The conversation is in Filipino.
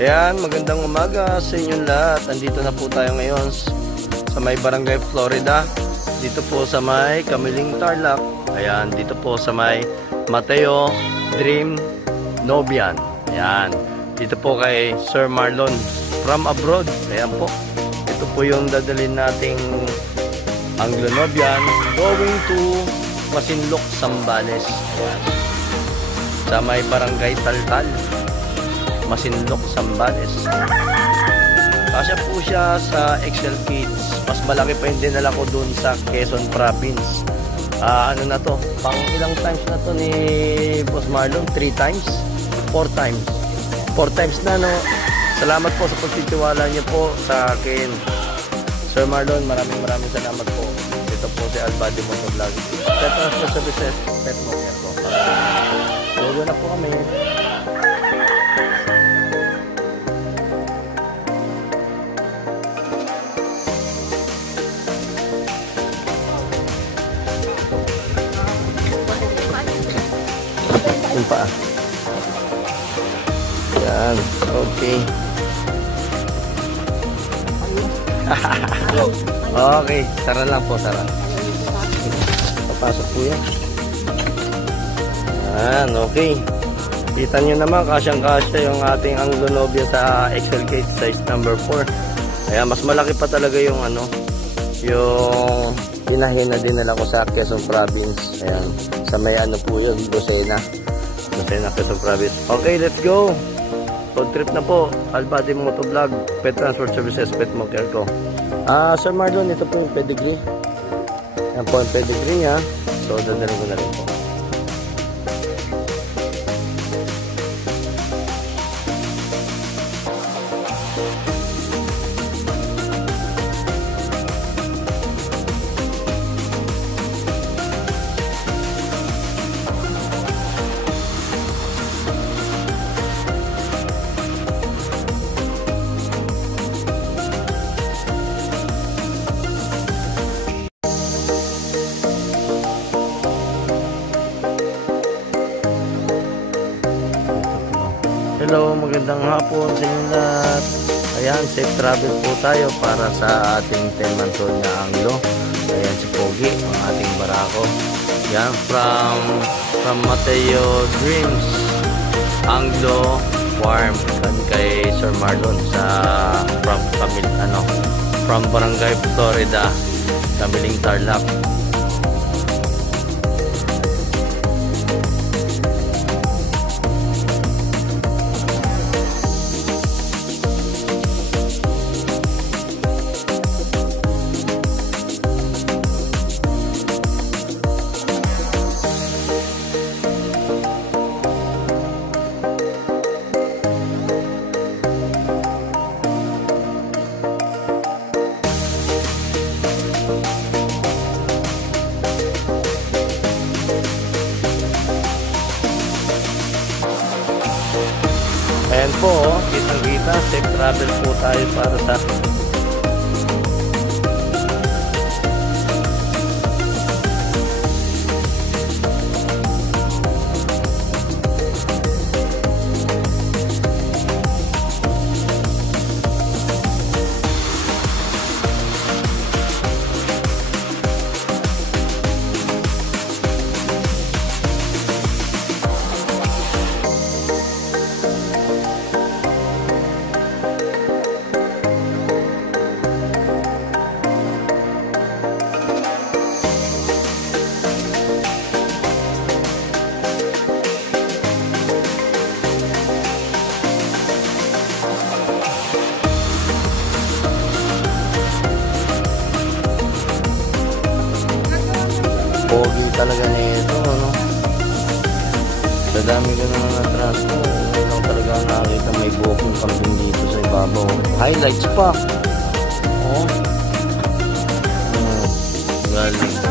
Ayan, magandang umaga sa inyong lahat. Andito na po tayo ngayon sa may Barangay Florida. Dito po sa may Kamiling Tarlac. Ayan, dito po sa may Mateo Dream Nobian. Ayan, dito po kay Sir Marlon from abroad. Ayan po. Ito po yung dadalhin nating Anglo Nobian going to Masinloc, Zambales. Ayan. Sa may Barangay Taltal, Masinloc, Zambales. Kasya po siya sa Excel Kids. Mas malaki pa yung dinala ko dun sa Quezon Province. Ano na to? Pang ilang times na to ni Boss Marlon? 3 times? 4 times? 4 times na, no? Salamat po sa pagtitiwala niyo po sa akin. Sir Marlon, maraming salamat po. Ito po si Albadi Motovlog. Pet Transport Services, Pet Moker po. Logo na po kami. Yung paa. Yan. Okay. Okay. Tara lang po. Tara. Papasok po yan. Yan. Okay. Kita nyo naman. Kasyang-kasya yung ating Anglo Nobian sa Excel Cage size number 4. Ayan. Mas malaki pa talaga yung ano. Yung pinahin na dinala ko sa Quezon Province. Ayan. Sa may ano po yun. Lucena, Quezon Province. Okay, let's go. Road trip na po. Albadi Motovlog, Pet Transport Services, Pet Moker ko. Sir Marlon, ito po yung pedigree. Yan po yung pedigree niya. So, dadalhin ko na rin po. Hello, magandang hapon sa inyo lahat. Ayan, safe travel po tayo para sa ating 10 months old na Anglo. Ayan si Pogi, ang ating barako. Ayan, from Mateo Dreams Anglo Farm kay Sir Marlon sa from Barangay Florida, Kamiling Tarlac. Ayan po, kitang-kita, safe travel po tayo para sa pogi talaga nito, no? Sa dami ko naman na transpo, lang talaga nakakita may buhokong kambing dito sa ibabaw. Highlights pa. Oh. Galing.